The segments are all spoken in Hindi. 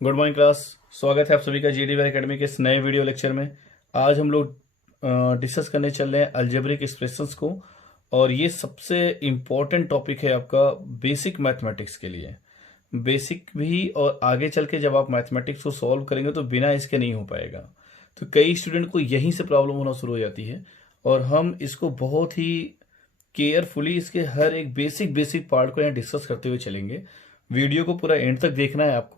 Good morning class. स्वागत है आप सभी का जीडी एकेडमी के इस नए वीडियो लेक्चर में। आज हम लोग डिस्कस करने चल रहे हैं अलजेब्रिक एक्सप्रेशंस को, और ये सबसे इम्पोर्टेंट टॉपिक है आपका बेसिक मैथमेटिक्स के लिए। बेसिक भी, और आगे चल के जब आप मैथमेटिक्स को सॉल्व करेंगे तो बिना इसके नहीं हो पाएगा। तो कई स्टूडेंट को यहीं से प्रॉब्लम होना शुरू हो जाती है, और हम इसको बहुत ही केयरफुली इसके हर एक बेसिक बेसिक पार्ट को यहाँ डिस्कस करते हुए चलेंगे। वीडियो को पूरा एंड तक देखना है आपको,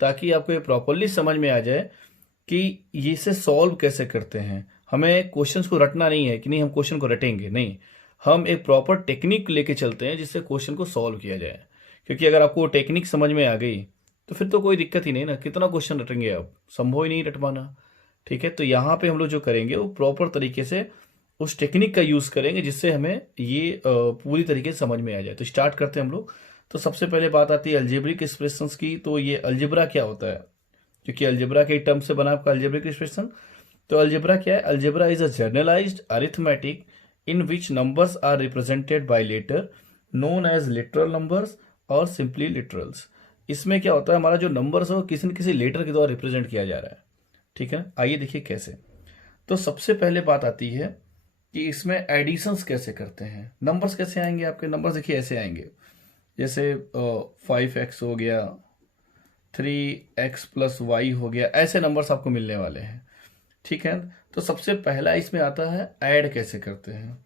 ताकि आपको ये प्रॉपरली समझ में आ जाए कि ये इसे सॉल्व कैसे करते हैं। हमें क्वेश्चंस को रटना नहीं है कि नहीं हम क्वेश्चन को रटेंगे, नहीं, हम एक प्रॉपर टेक्निक लेके चलते हैं जिससे क्वेश्चन को सॉल्व किया जाए। क्योंकि अगर आपको टेक्निक समझ में आ गई तो फिर तो कोई दिक्कत ही नहीं ना, कितना क्वेश्चन रटेंगे आप, संभव ही नहीं रट पाना। ठीक है, तो यहाँ पे हम लोग जो करेंगे वो प्रॉपर तरीके से उस टेक्निक का यूज करेंगे जिससे हमें ये पूरी तरीके से समझ में आ जाए। तो स्टार्ट करते हैं हम लोग। तो सबसे पहले बात आती है अलजेब्रिक एक्सप्रेशंस की। तो ये अलजेब्रा क्या होता है, क्योंकि अलजेब्रा के टर्म से बना आपका अलजेब्रिक एक्सप्रेशन। तो अलजेब्रा क्या है? Algebra is a generalised arithmetic in which numbers are represented by letter known as literal numbers or simply literals. इसमें क्या होता है, हमारा जो नंबर्स है वो किसी न किसी लेटर के द्वारा रिप्रेजेंट किया जा रहा है। ठीक है, आइए देखिए कैसे। तो सबसे पहले बात आती है कि इसमें एडिशंस कैसे करते हैं। नंबर्स कैसे आएंगे आपके? नंबर्स देखिए ऐसे आएंगे, जैसे 5x हो गया, 3x+y हो गया, ऐसे नंबर्स आपको मिलने वाले हैं। ठीक है, तो सबसे पहला इसमें आता है ऐड कैसे करते हैं।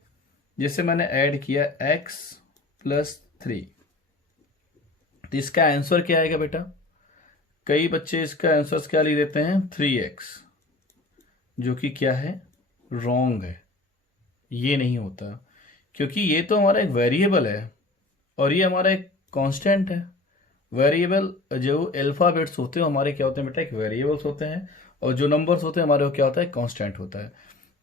जैसे मैंने ऐड किया x+3, तो इसका आंसर क्या आएगा बेटा? कई बच्चे इसका आंसर क्या लिख देते हैं 3x, जो कि क्या है, रॉन्ग है। ये नहीं होता, क्योंकि ये तो हमारा एक वेरिएबल है और ये हमारा एक कांस्टेंट है। वेरिएबल जो अल्फाबेट्स होते हैं हमारे क्या होते हैं बेटा, एक वेरिएबल्स होते हैं, और जो नंबर्स होते हैं हमारे वो क्या होता है, कांस्टेंट होता है।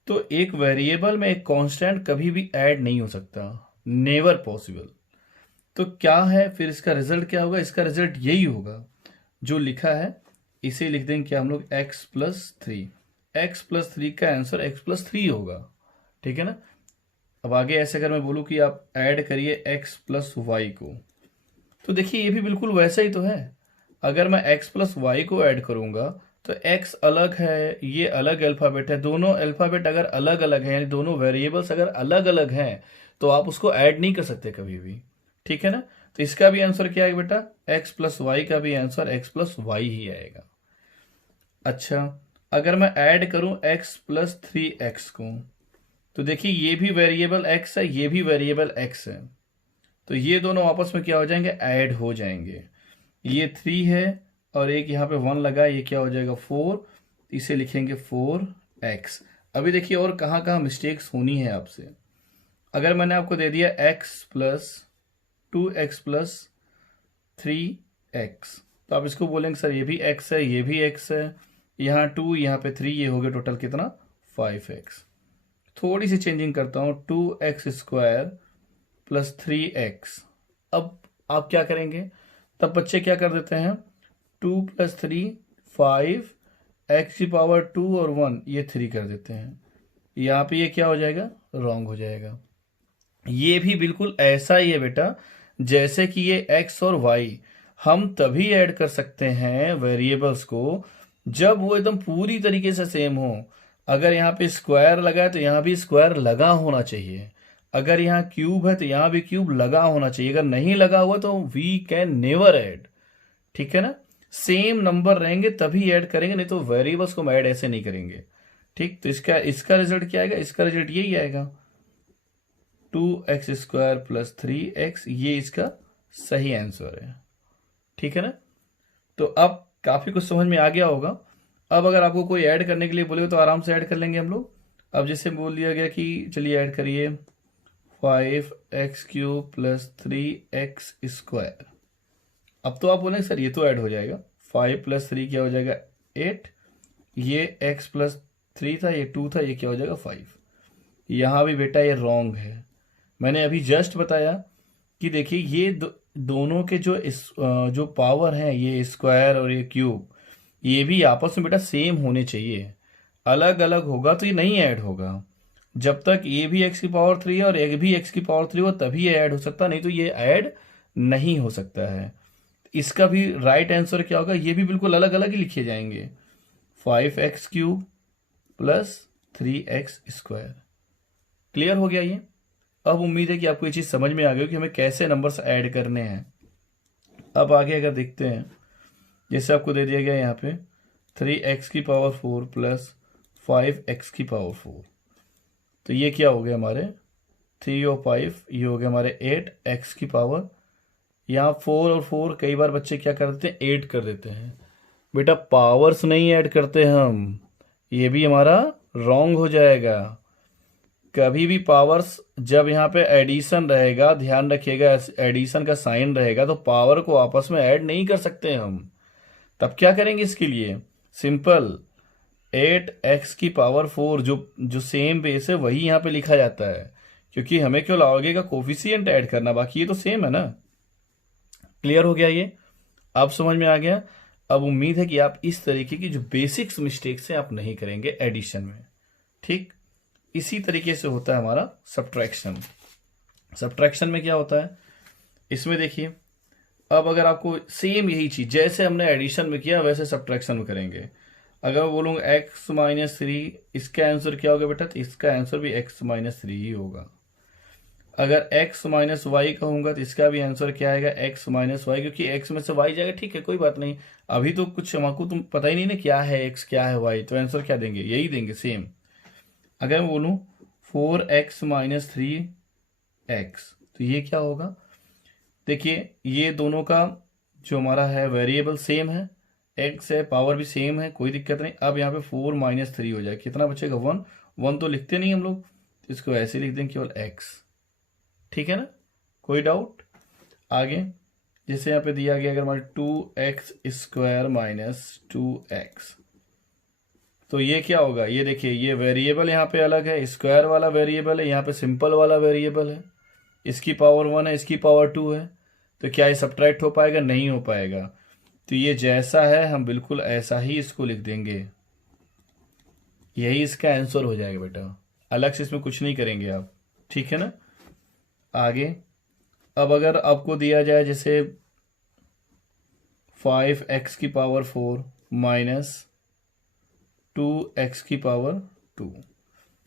तो एक वेरिएबल में एक कांस्टेंट कभी भी ऐड नहीं हो सकता, नेवर पॉसिबल। तो क्या है फिर इसका रिजल्ट क्या होगा? इसका रिजल्ट यही होगा जो लिखा है, इसे लिख देंगे क्या हम लोग, x+3। x+3 का आंसर x+3 होगा। ठीक है ना। अब आगे ऐसे अगर मैं बोलूं कि आप ऐड करिए x+y को, तो देखिए ये भी बिल्कुल वैसा ही तो है। अगर मैं x+y को ऐड करूंगा तो x अलग है, ये अलग अल्फाबेट है। दोनों अल्फाबेट अगर अलग अलग हैं, यानी दोनों वेरिएबल्स अगर अलग अलग हैं, तो आप उसको ऐड नहीं कर सकते कभी भी। ठीक है ना। तो इसका भी आंसर क्या आएगा बेटा? x+y का भी आंसर x+y ही आएगा। अच्छा, अगर मैं ऐड करूं x+3x को, तो देखिए ये भी वेरिएबल x है, ये भी वेरिएबल x है, तो ये दोनों आपस में क्या हो जाएंगे, ऐड हो जाएंगे। ये 3 है और एक यहाँ पे 1 लगा, ये क्या हो जाएगा 4, इसे लिखेंगे 4x। अभी देखिए और कहाँ कहाँ मिस्टेक्स होनी है आपसे। अगर मैंने आपको दे दिया x+2x+3x, तो आप इसको बोलेंगे सर ये भी x है, ये भी x है, यहाँ 2 यहाँ पे 3, ये हो गया टोटल कितना, 5x। थोड़ी सी चेंजिंग करता हूँ, 2x² + 3x। अब आप क्या करेंगे, तब बच्चे क्या कर देते हैं, 2+3 5, x⁻2 और 1 ये 3 कर देते हैं। यहाँ पे ये क्या हो जाएगा, रॉन्ग हो जाएगा। ये भी बिल्कुल ऐसा ही है बेटा, जैसे कि ये x और y हम तभी ऐड कर सकते हैं वेरिएबल्स को जब वो एकदम पूरी तरीके से सेम हो। अगर यहाँ पे स्क्वायर लगा है तो यहाँ भी स्क्वायर लगा होना चाहिए। अगर यहाँ क्यूब है तो यहाँ भी क्यूब लगा होना चाहिए। अगर नहीं लगा हुआ तो वी कैन नेवर ऐड। ठीक है ना। सेम नंबर रहेंगे तभी ऐड करेंगे, नहीं तो वेरिएबल्स को हम ऐड ऐसे नहीं करेंगे। ठीक, तो इसका रिजल्ट क्या आएगा? इसका रिजल्ट यही आएगा, 2x² + 3x, ये इसका सही आंसर है। ठीक है ना। तो अब काफी कुछ समझ में आ गया होगा। अब अगर आपको कोई ऐड करने के लिए बोलेगा तो आराम से ऐड कर लेंगे हम लोग। अब जैसे बोल दिया गया कि चलिए ऐड करिए 5x³ + 3x²। अब तो आप बोलेंगे सर ये तो ऐड हो जाएगा, 5 + 3 क्या हो जाएगा 8, ये x+3 था, ये 2 था, ये क्या हो जाएगा 5। यहाँ भी बेटा ये रॉन्ग है। मैंने अभी जस्ट बताया कि देखिए ये दोनों के जो पावर हैं, ये स्क्वायर और ये क्यूब, ये भी आपस में बेटा सेम होने चाहिए। अलग अलग होगा तो ये नहीं ऐड होगा। जब तक ये भी x⁻3 है और एक भी x⁻3 हो तभी ये ऐड हो सकता, नहीं तो ये ऐड नहीं हो सकता है। इसका भी राइट आंसर क्या होगा, ये भी बिल्कुल अलग अलग ही लिखे जाएंगे। 5x³ plus 3x²। क्लियर हो गया ये। अब उम्मीद है कि आपको ये चीज़ समझ में आ गई कि हमें कैसे नंबर्स ऐड करने हैं। अब आगे अगर देखते हैं, जैसे आपको दे दिया गया यहाँ पे 3x⁴ प्लस 5x⁴, तो ये क्या हो गया हमारे 3 और 5, ये हो गया हमारे 8x⁴। यहाँ 4 और 4 कई बार बच्चे क्या कर देते हैं, ऐड कर देते हैं। बेटा पावर्स नहीं ऐड करते हम, ये भी हमारा रॉन्ग हो जाएगा। कभी भी पावर्स, जब यहाँ पे एडिशन रहेगा, ध्यान रखिएगा, एडिशन का साइन रहेगा तो पावर को आपस में ऐड नहीं कर सकते हम। तब क्या करेंगे इसके लिए, सिंपल 8x⁴ जो सेम बेस है वही यहाँ पे लिखा जाता है, क्योंकि हमें केवल आगे का कोफिशिएंट ऐड करना, बाकी ये तो सेम है ना। क्लियर हो गया ये, अब समझ में आ गया। अब उम्मीद है कि आप इस तरीके की जो बेसिक्स मिस्टेक्स हैं आप नहीं करेंगे एडिशन में। ठीक इसी तरीके से होता है हमारा सब्ट्रैक्शन। सब्ट्रैक्शन में क्या होता है, इसमें देखिए, अब अगर आपको सेम यही चीज जैसे हमने एडिशन में किया वैसे सब्ट्रैक्शन में करेंगे। अगर मैं बोलूंगा x-3, इसका आंसर क्या होगा बेटा, तो इसका आंसर भी x-3 ही होगा। अगर x-y कहूंगा तो इसका भी आंसर क्या आएगा, x-y, क्योंकि x में से y जाएगा। ठीक है, कोई बात नहीं, अभी तो कुछ हमको तुम पता ही नहीं ना क्या है x क्या है y, तो आंसर क्या देंगे, यही देंगे सेम। अगर मैं बोलूं 4x-3x, तो ये क्या होगा, देखिए ये दोनों का जो हमारा है वेरिएबल सेम है, x है, पावर भी सेम है, कोई दिक्कत नहीं। अब यहाँ पे 4-3 हो जाए, कितना बचेगा 1। 1 तो लिखते नहीं हम लोग, इसको ऐसे लिख देंगे केवल x। ठीक है ना, कोई डाउट। आगे जैसे यहाँ पे दिया गया, अगर हमारे 2x² - 2x, तो ये क्या होगा, ये देखिए ये वेरिएबल यहाँ पे अलग है, स्क्वायर वाला वेरिएबल है, यहाँ पे सिंपल वाला वेरिएबल है। इसकी पावर 1 है, इसकी पावर 2 है, तो क्या ये सब्ट्रैक्ट हो पाएगा, नहीं हो पाएगा। तो ये जैसा है हम बिल्कुल ऐसा ही इसको लिख देंगे, यही इसका आंसर हो जाएगा बेटा, अलग से इसमें कुछ नहीं करेंगे आप। ठीक है ना। आगे अब अगर आपको दिया जाए जैसे 5x⁴ माइनस 2x⁴,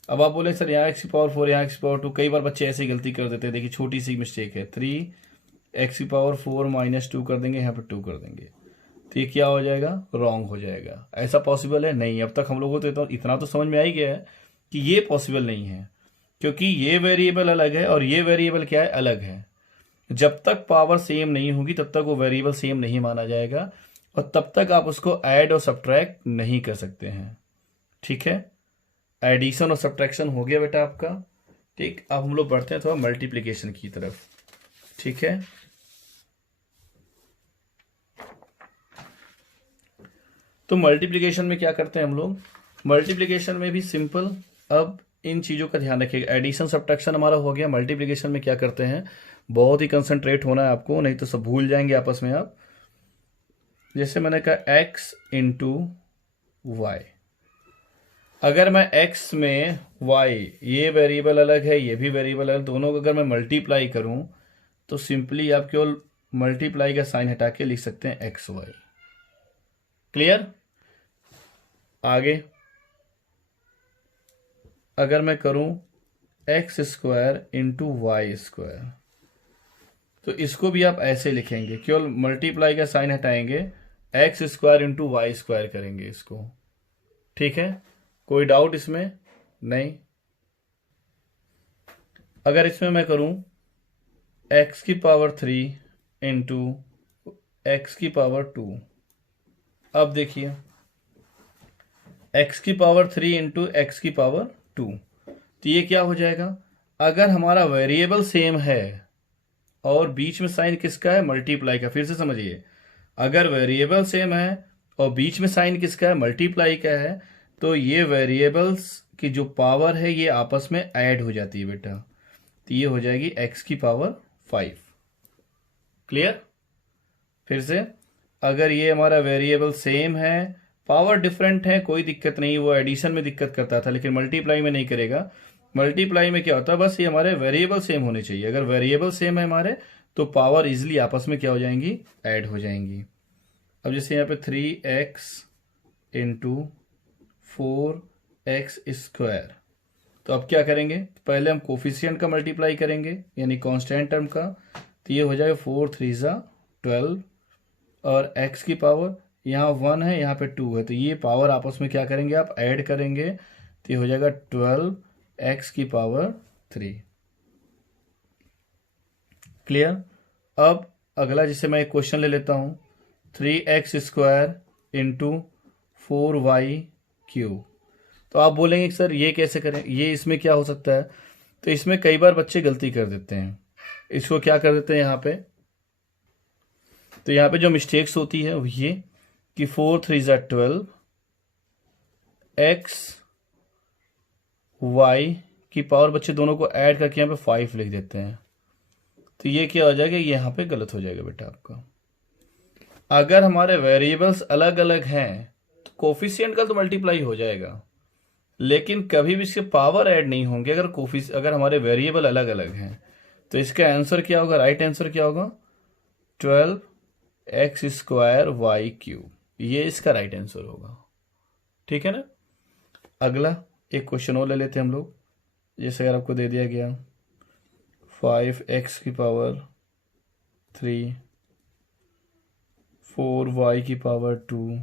अब आप बोले सर यहाँ x⁴ यहाँ x⁴, कई बार बच्चे ऐसी गलती कर देते हैं। देखिए छोटी सी मिस्टेक है, 3x⁴ - 2 कर देंगे, यहाँ पे 2 कर देंगे, तो ये क्या हो जाएगा, रॉन्ग हो जाएगा। ऐसा पॉसिबल है नहीं, अब तक हम लोगों को तो इतना तो समझ में आ ही गया है कि ये पॉसिबल नहीं है, क्योंकि ये वेरिएबल अलग है और ये वेरिएबल क्या है, अलग है। जब तक पावर सेम नहीं होगी तब तक वो वेरिएबल सेम नहीं माना जाएगा, और तब तक आप उसको ऐड और सब्ट्रैक्ट नहीं कर सकते हैं। ठीक है, एडिशन और सब्ट्रैक्शन हो गया बेटा आपका। ठीक, अब हम लोग बढ़ते हैं थोड़ा मल्टीप्लिकेशन की तरफ। ठीक है, तो मल्टीप्लिकेशन में क्या करते हैं हम लोग, मल्टीप्लिकेशन में भी सिंपल। अब इन चीज़ों का ध्यान रखिएगा, एडिशन सब्ट्रैक्शन हमारा हो गया। मल्टीप्लिकेशन में क्या करते हैं, बहुत ही कंसंट्रेट होना है आपको, नहीं तो सब भूल जाएंगे आपस में आप। जैसे मैंने कहा x × y, अगर मैं x में y, ये वेरिएबल अलग है, ये भी वेरिएबल अलग, दोनों को अगर मैं मल्टीप्लाई करूं तो सिंपली आप केवल मल्टीप्लाई का साइन हटा के लिख सकते हैं xy। क्लियर। आगे अगर मैं करूं x² × y², तो इसको भी आप ऐसे लिखेंगे, केवल मल्टीप्लाई का साइन हटाएंगे, x² × y² करेंगे इसको। ठीक है, कोई डाउट इसमें नहीं। अगर इसमें मैं करूं x⁴ × x⁴ 2, अब देखिए x⁴ 3 × x⁴ 2, तो ये क्या हो जाएगा, अगर हमारा वेरिएबल सेम है और बीच में साइन किसका है, मल्टीप्लाई का। फिर से समझिए, अगर वेरिएबल सेम है और बीच में साइन किसका है, मल्टीप्लाई का है, तो ये वेरिएबल्स की जो पावर है ये आपस में ऐड हो जाती है बेटा, तो ये हो जाएगी x⁴ 5। क्लियर। फिर से, अगर ये हमारा वेरिएबल सेम है, पावर डिफरेंट है, कोई दिक्कत नहीं, वो एडिशन में दिक्कत करता था लेकिन मल्टीप्लाई में नहीं करेगा। मल्टीप्लाई में क्या होता है, बस ये हमारे वेरिएबल सेम होने चाहिए। अगर वेरिएबल सेम है हमारे, तो पावर इजिली आपस में क्या हो जाएंगी, ऐड हो जाएंगी। अब जैसे यहाँ पे 3x इंटू 4x², तो अब क्या करेंगे, पहले हम कोफिशिएंट का मल्टीप्लाई करेंगे यानी कांस्टेंट टर्म का, तो ये हो जाएगा 4 3 12, और x की पावर यहाँ 1 है, यहाँ पे 2 है, तो ये पावर आपस में क्या करेंगे, आप ऐड करेंगे, तो ये हो जाएगा 12x⁻3। क्लियर। अब अगला जैसे मैं एक क्वेश्चन ले लेता हूँ, 3x² इंटू 4y³। तो आप बोलेंगे सर ये कैसे करें, ये इसमें क्या हो सकता है, तो इसमें कई बार बच्चे गलती कर देते हैं, इसको क्या कर देते हैं यहाँ पे, तो यहाँ पे जो मिस्टेक्स होती है वो ये कि 4 3 12, x y की पावर बच्चे दोनों को ऐड करके यहाँ पे 5 लिख देते हैं, तो ये क्या हो जाएगा, ये यहाँ पे गलत हो जाएगा बेटा आपका। अगर हमारे वेरिएबल्स अलग अलग हैं तो कोफिशिएंट का तो मल्टीप्लाई हो जाएगा, लेकिन कभी भी इसके पावर ऐड नहीं होंगे अगर हमारे वेरिएबल अलग अलग हैं। तो इसका आंसर क्या होगा, राइट आंसर क्या होगा, 12x²y³, ये इसका राइट आंसर होगा। ठीक है ना। अगला एक क्वेश्चन और ले लेते हैं हम लोग, जैसे अगर आपको दे दिया गया 5x⁻3 4y⁻2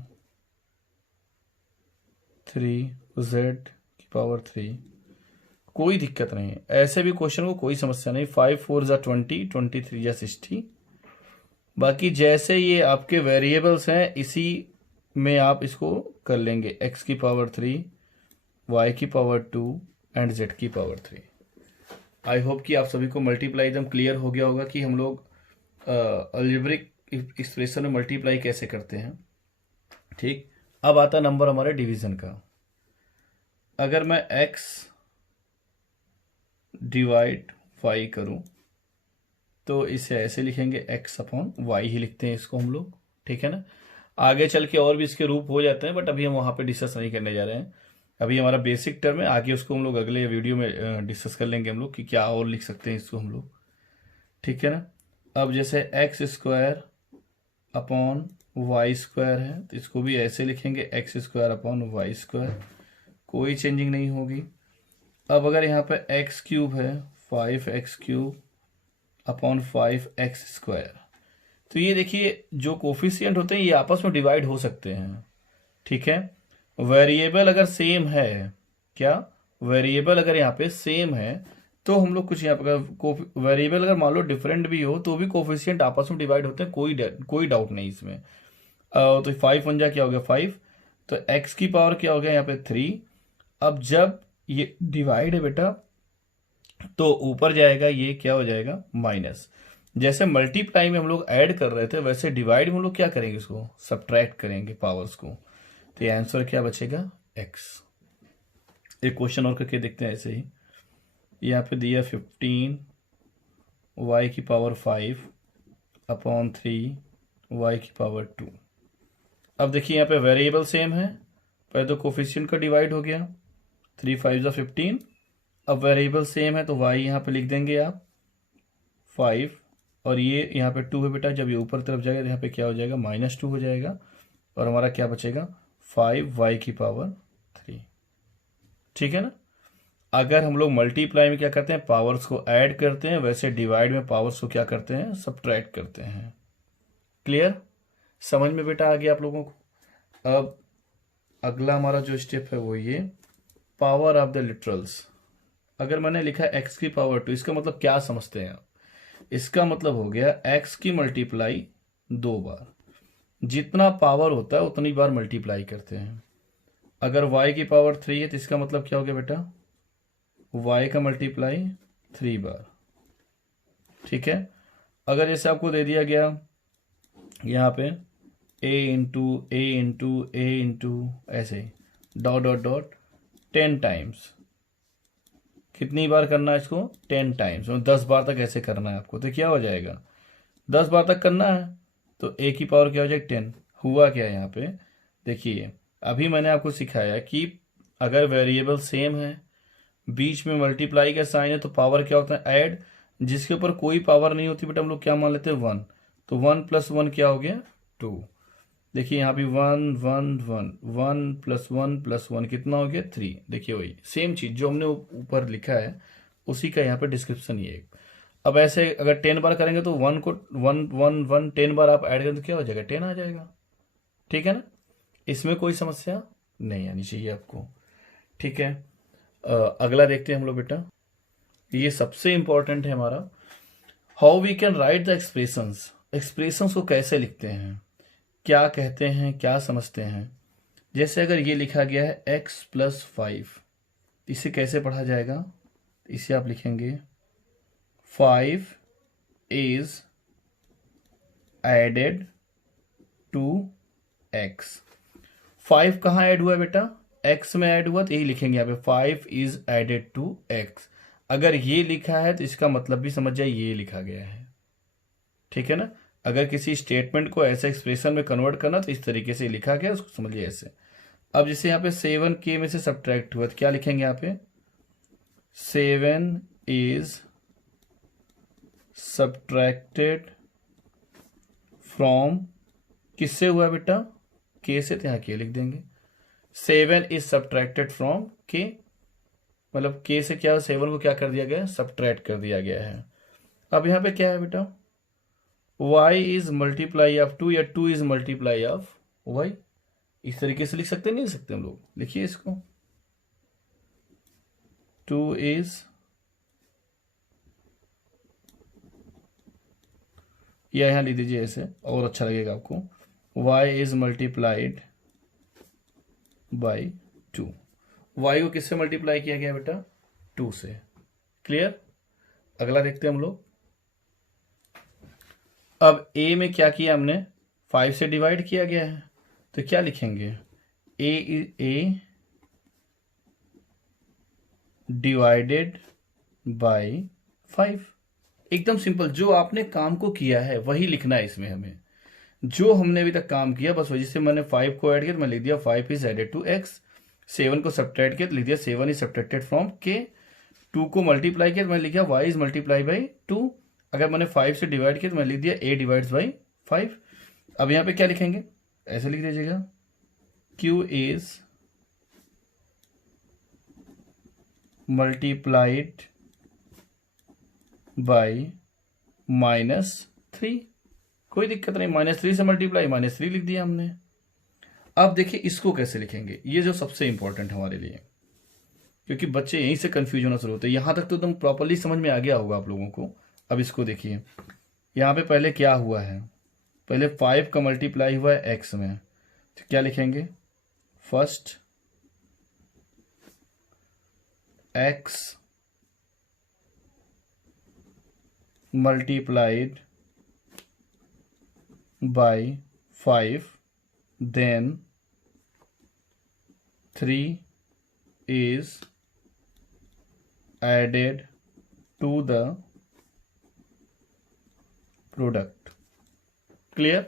3z⁻3, कोई दिक्कत नहीं है, ऐसे भी क्वेश्चन को कोई समस्या नहीं। 5 4 20, 23 60, बाकी जैसे ये आपके वेरिएबल्स हैं इसी में आप इसको कर लेंगे, x⁻3 y⁻2 and z⁻3। I hope कि आप सभी को मल्टीप्लाई एकदम क्लियर हो गया होगा कि हम लोग अलजेब्रिक एक्सप्रेशन में मल्टीप्लाई कैसे करते हैं। ठीक, अब आता नंबर हमारे डिवीजन का। अगर मैं x डिवाइड y करूं तो इसे ऐसे लिखेंगे, x/y ही लिखते हैं इसको हम लोग। ठीक है ना। आगे चल के और भी इसके रूप हो जाते हैं, बट अभी हम वहां पे डिस्कस नहीं करने जा रहे हैं। अभी हमारा बेसिक टर्म है, आगे उसको हम लोग अगले वीडियो में डिस्कस कर लेंगे हम लोग कि क्या और लिख सकते हैं इसको हम लोग। ठीक है ना। अब जैसे x² है तो इसको भी ऐसे लिखेंगे, x² कोई चेंजिंग नहीं होगी। अब अगर यहाँ पे x³ है, 5x⁻5x², तो ये देखिए जो कोफिशिएंट होते हैं ये आपस में डिवाइड हो सकते हैं। ठीक है। वेरिएबल अगर सेम है, क्या वेरिएबल अगर यहाँ पे सेम है तो हम लोग कुछ यहाँ पे वेरिएबल अगर मान लो डिफरेंट भी हो तो भी कोफिशिएंट आपस में डिवाइड होते हैं, कोई डाउट नहीं इसमें। तो 5 1 क्या हो गया 5, तो x की पावर क्या हो गया यहाँ पे 3। अब जब ये डिवाइड है बेटा तो ऊपर जाएगा, ये क्या हो जाएगा माइनस। जैसे मल्टीप्लाई में हम लोग ऐड कर रहे थे वैसे डिवाइड में हम लोग क्या करेंगे, इसको सब्ट्रैक्ट करेंगे पावर्स को, तो ये आंसर क्या बचेगा x। एक क्वेश्चन और करके देखते हैं ऐसे ही। यहाँ पे दिया 15 y⁻5/3 y⁻2। अब देखिए यहाँ पे वेरिएबल सेम है, पहले तो कोफिशिएंट का डिवाइड हो गया, 3 5 15। अब वेरिएबल सेम है तो y यहाँ पे लिख देंगे आप 5, और ये यहाँ पे 2 है बेटा, जब ये ऊपर तरफ जाएगा तो यहाँ पे क्या हो जाएगा -2 हो जाएगा, और हमारा क्या बचेगा 5y⁻3। ठीक है ना। अगर हम लोग मल्टीप्लाई में क्या करते हैं, पावर्स को ऐड करते हैं, वैसे डिवाइड में पावर्स को क्या करते हैं, सब्ट्रैक्ट करते हैं। क्लियर, समझ में बेटा आ गया आप लोगों को। अब अगला हमारा जो स्टेप है वो ये पावर ऑफ द लिटरल्स। अगर मैंने लिखा x⁻2, इसका मतलब क्या समझते हैं आप, इसका मतलब हो गया x की मल्टीप्लाई 2 बार, जितना पावर होता है उतनी बार मल्टीप्लाई करते हैं। अगर y⁻3 है तो इसका मतलब क्या हो गया बेटा, y का मल्टीप्लाई 3 बार। ठीक है। अगर जैसे आपको दे दिया गया यहाँ पे a ऐसे डॉट डॉट डॉट 10 टाइम्स, कितनी बार करना है इसको, 10 टाइम्स, 10 बार तक ऐसे करना है आपको, तो क्या हो जाएगा 10 बार तक करना है, तो a की पावर क्या हो जाएगी 10। हुआ क्या यहाँ पे, देखिए अभी मैंने आपको सिखाया कि अगर वेरिएबल सेम है, बीच में मल्टीप्लाई का साइन है, तो पावर क्या होता है ऐड। जिसके ऊपर कोई पावर नहीं होती बेटा हम लोग क्या मान लेते हैं 1। तो 1+1 क्या हो गया 2। देखिए यहाँ पे 1 1 1 1+1+1 कितना हो गया 3। देखिए वही सेम चीज जो हमने ऊपर लिखा है उसी का यहाँ पे डिस्क्रिप्शन ये है। अब ऐसे अगर 10 बार करेंगे तो 1 को 1 1 1 10 बार आप ऐड करें तो क्या हो जाएगा 10 आ जाएगा। ठीक है ना, इसमें कोई समस्या नहीं आनी चाहिए आपको। ठीक है, अगला देखते हैं हम लोग बेटा। ये सबसे इंपॉर्टेंट है हमारा, how we can write the expressions. Expressions को कैसे लिखते हैं, क्या कहते हैं, क्या समझते हैं। जैसे अगर ये लिखा गया है x+5, इसे कैसे पढ़ा जाएगा, इसे आप लिखेंगे 5 is added to x। 5 कहाँ ऐड हुआ है बेटा, x में ऐड हुआ, तो यही लिखेंगे यहाँ पे 5 is added to x। अगर ये लिखा है तो इसका मतलब भी समझ जाए ये लिखा गया है। ठीक है ना, अगर किसी स्टेटमेंट को ऐसे एक्सप्रेशन में कन्वर्ट करना तो इस तरीके से लिखा गया, उसको समझिए ऐसे। अब जैसे यहाँ पे 7k में से सब्ट्रैक्ट हुआ तो क्या लिखेंगे यहाँ पे 7 is subtracted from, किससे हुआ बेटा k से, तो यहाँ k लिख देंगे। 7 is subtracted from k, मतलब k से क्या 7 को क्या कर दिया गया सब्ट्रैक्ट कर दिया गया है। अब यहाँ पे क्या है बेटा y is मल्टीप्लाई ऑफ 2 या 2 is मल्टीप्लाई ऑफ y। इस तरीके से लिख सकते नहीं लिख सकते हम लोग, लिखिए इसको 2 is, या यहां लिख दीजिए ऐसे और अच्छा लगेगा आपको, y is multiplied by 2। y को किससे मल्टीप्लाई किया गया बेटा 2 से। क्लियर, अगला देखते हैं हम लोग। अब a में क्या किया हमने 5 से डिवाइड किया गया है, तो क्या लिखेंगे a डिवाइडेड बाई 5। एकदम सिंपल, जो आपने काम को किया है वही लिखना है इसमें हमें, जो हमने अभी तक काम किया बस वजह से मैंने 5 को ऐड किया तो मैं लिख दिया 5 इज एडेड टू x। 7 को सब्ट्रैक्ट किया तो लिख दिया 7 इज सब्ट्रैक्टेड फ्रॉम k। 2 को मल्टीप्लाई किया तो मैं लिख दिया y इज मल्टीप्लाई बाई 2। अगर मैंने 5 से डिवाइड किया तो मैं लिख दिया a डिवाइड्स बाई 5। अब यहाँ पे क्या लिखेंगे, ऐसे लिख दीजिएगा q इज मल्टीप्लाइड बाई -3। कोई दिक्कत नहीं, -3 से मल्टीप्लाई -3 लिख दिया हमने। अब देखिए इसको कैसे लिखेंगे, ये जो सबसे इंपॉर्टेंट हमारे लिए, क्योंकि बच्चे यहीं से कंफ्यूज होना शुरू होते हैं। यहां तक तो एकदम प्रॉपरली समझ में आ गया होगा आप लोगों को। अब इसको देखिए, यहाँ पे पहले क्या हुआ है, पहले 5 का मल्टीप्लाई हुआ है x में, तो क्या लिखेंगे first x multiplied by 5, then 3 is added to the product। Clear,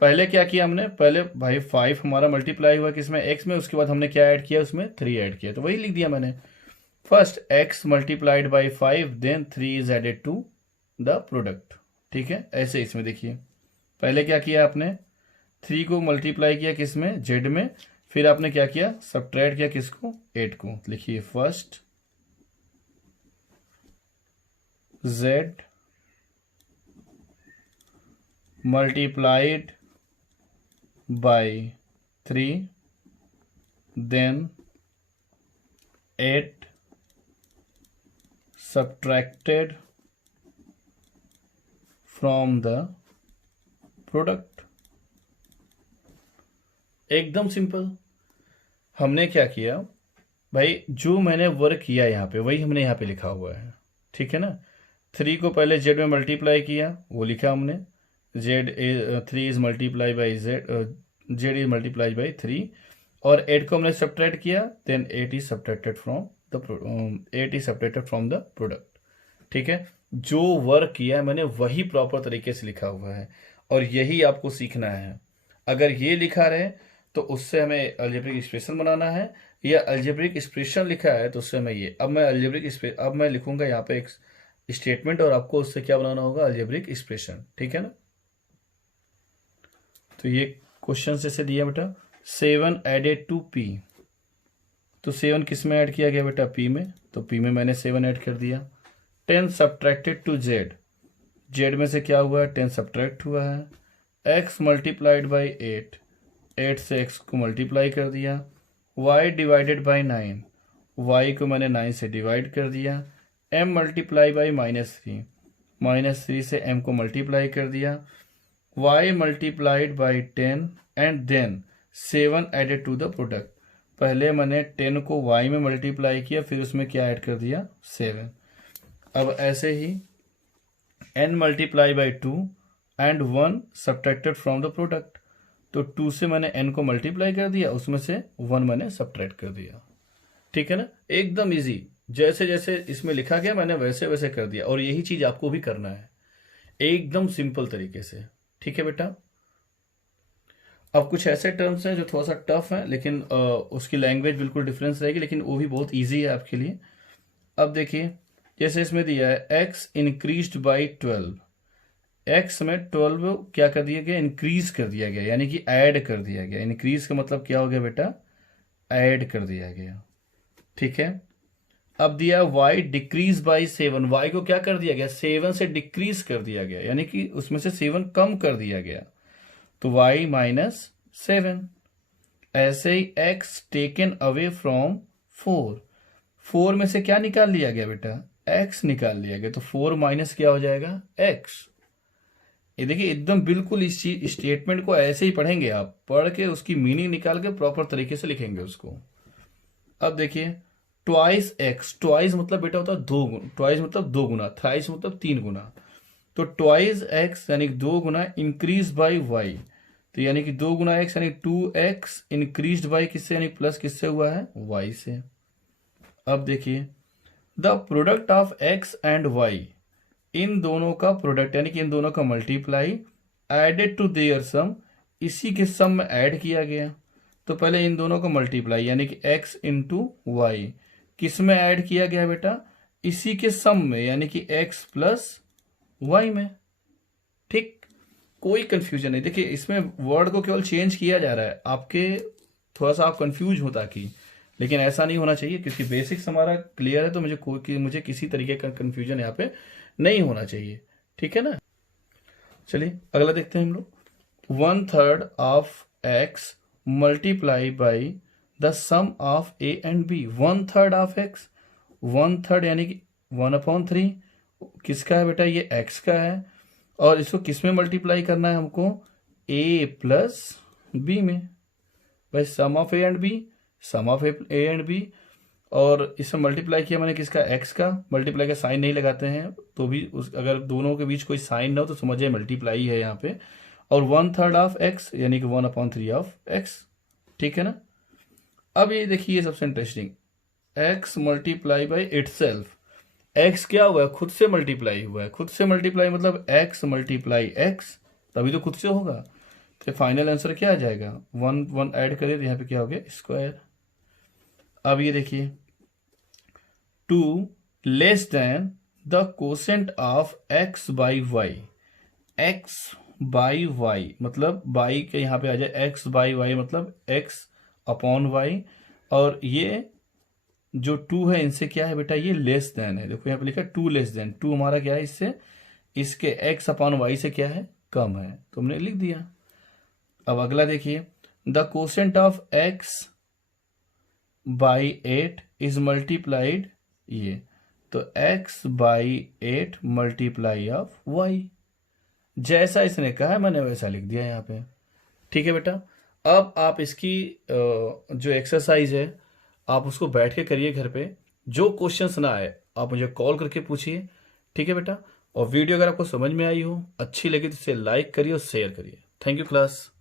पहले क्या किया हमने, पहले भाई 5 हमारा मल्टीप्लाई हुआ किसमें x में, उसके बाद हमने क्या ऐड किया उसमें 3 ऐड किया, तो वही लिख दिया मैंने first x multiplied by 5 then 3 is added to the product. ठीक है, ऐसे इसमें देखिए पहले क्या किया आपने 3 को मल्टीप्लाई किया किसमें z में, फिर आपने क्या किया सब्ट्रैक्ट किया किसको 8 को। लिखिए first z multiplied by 3 then 8 subtracted from the product. एकदम सिंपल। हमने क्या किया भाई, जो मैंने वर्क किया यहाँ पे वही हमने यहाँ पे लिखा हुआ है। ठीक है ना, 3 को पहले z में मल्टीप्लाई किया वो लिखा हमने, z 3 is multiply by z is multiply by 3, और 8 को हमने सब्ट्रैक्ट किया then 8 is subtracted from the product. ठीक है, जो वर्क किया है मैंने वही प्रॉपर तरीके से लिखा हुआ है और यही आपको सीखना है। अगर ये लिखा रहे तो उससे हमें अलजेब्रिक एक्सप्रेशन बनाना है, या अलजेब्रिक एक्सप्रेशन लिखा है तो उससे हमें ये, अब मैं लिखूंगा यहाँ पे एक स्टेटमेंट और आपको उससे क्या बनाना होगा, अलजेब्रिक एक्सप्रेशन। ठीक है ना। तो ये क्वेश्चन जैसे दिया बेटा, 7 एडेड टू पी, तो 7 किस में ऐड किया गया बेटा, पी में, तो पी में मैंने 7 ऐड कर दिया। 10 सब्ट्रैक्टेड टू जेड, जेड में से क्या हुआ है, 10 सब्ट्रैक्ट हुआ है। x मल्टीप्लाइड बाई 8, 8 से x को मल्टीप्लाई कर दिया। y डिवाइडेड बाई 9, y को मैंने 9 से डिवाइड कर दिया। m मल्टीप्लाई बाई -3, -3 से m को मल्टीप्लाई कर दिया। y multiplied by 10 and then 7 added to the product, पहले मैंने 10 को y में मल्टीप्लाई किया, फिर उसमें क्या ऐड कर दिया, 7। अब ऐसे ही n multiply by 2 and 1 subtracted from the product, तो 2 से मैंने n को मल्टीप्लाई कर दिया, उसमें से 1 मैंने सब्ट्रैक्ट कर दिया। ठीक है ना, एकदम इजी, जैसे जैसे इसमें लिखा गया मैंने वैसे वैसे कर दिया, और यही चीज आपको भी करना है एकदम सिंपल तरीके से। ठीक है बेटा। अब कुछ ऐसे टर्म्स हैं जो थोड़ा सा टफ है, लेकिन उसकी लैंग्वेज बिल्कुल डिफरेंस रहेगी, लेकिन वो भी बहुत इजी है आपके लिए। अब देखिए, जैसे इसमें दिया है x इंक्रीज्ड बाई 12, x में 12 क्या कर दिया गया, इंक्रीज कर दिया गया, यानी कि ऐड कर दिया गया। इंक्रीज का मतलब क्या हो गया बेटा, ऐड कर दिया गया। ठीक है। अब दिया y डिक्रीज बाई 7, y को क्या कर दिया गया, 7 से डिक्रीज कर दिया गया, यानी कि उसमें से 7 कम कर दिया गया, तो y -7। ऐसे ही x टेकन अवे फ्रॉम 4, 4 में से क्या निकाल लिया गया बेटा, x निकाल लिया गया, तो 4 माइनस क्या हो जाएगा, x। ये देखिए एकदम बिल्कुल इस चीज स्टेटमेंट को ऐसे ही पढ़ेंगे आप, पढ़ के उसकी मीनिंग निकाल के प्रॉपर तरीके से लिखेंगे उसको। अब देखिए, ट्वाइस x, ट्वाइस मतलब बेटा होता है 2 गुना, ट्वाइस मतलब 2 गुना, थ्राइस मतलब 3 गुना, तो ट्वाइस x यानी 2 गुना इंक्रीज बाई y, तो यानी कि 2 गुना x यानी 2x इंक्रीज्ड बाई किससे, यानी प्लस किससे हुआ है, y से। अब देखिए, the product of x and y, इन दोनों का प्रोडक्ट यानी कि इन दोनों का मल्टीप्लाई, एडेड टू देयर सम, इसी के सम में ऐड किया गया। तो पहले इन दोनों का मल्टीप्लाई यानी कि x इंटू वाई, किस में ऐड किया गया बेटा, इसी के सम में, यानी कि x प्लस वाई में। ठीक, कोई कंफ्यूजन नहीं। देखिए इसमें वर्ड को केवल चेंज किया जा रहा है, आपके थोड़ा सा आप कंफ्यूज हो ताकि, लेकिन ऐसा नहीं होना चाहिए, क्योंकि बेसिक्स हमारा क्लियर है, तो मुझे किसी तरीके का कंफ्यूजन यहाँ पे नहीं होना चाहिए। ठीक है ना। चलिए अगला देखते हैं हम लोग। 1/3 of x multiply by the sum of a and b। 1/3 of x, 1/3 यानी कि 1/3 किसका है बेटा, ये x का है, और इसको किस में मल्टीप्लाई करना है हमको, a प्लस b में। भाई sum of a and b, sum of a and b, और इसमें मल्टीप्लाई किया मैंने किसका, x का। मल्टीप्लाई का साइन नहीं लगाते हैं, तो भी अगर दोनों के बीच कोई साइन ना हो तो समझिए मल्टीप्लाई है यहाँ पे। और 1/3 ऑफ x यानी कि 1/3 ऑफ x। ठीक है ना। अब ये देखिए सबसे interesting, x multiply by itself, x क्या हुआ है, खुद से मल्टीप्लाई हुआ है। खुद से मल्टीप्लाई मतलब x मल्टीप्लाई x, तभी तो खुद से होगा। तो फाइनल आंसर क्या आ जाएगा, 1 1 ऐड करिए तो यहाँ पे क्या हो गया, स्क्वायर। अब ये देखिए, 2 less than the quotient of x by Y, x by Y मतलब बाई के यहाँ पे आ जाए x बाई वाई मतलब x अपॉन वाई, और ये जो 2 है इनसे क्या है बेटा, ये लेस देन है। देखो यहाँ पे लिखा है 2 लेस देन, 2 हमारा क्या है इससे, इसके x अपॉन वाई से क्या है, कम है, तो हमने लिख दिया। अब अगला देखिए, the quotient of x by 8 is multiplied, ये तो x by 8 multiply of y, जैसा इसने कहा है मैंने वैसा लिख दिया यहाँ पे। ठीक है बेटा। अब आप इसकी जो एक्सरसाइज है आप उसको बैठ के करिए घर पे, जो क्वेश्चंस ना आए आप मुझे कॉल करके पूछिए। ठीक है बेटा। और वीडियो अगर आपको समझ में आई हो, अच्छी लगी तो इसे लाइक करिए और शेयर करिए। Thank you class.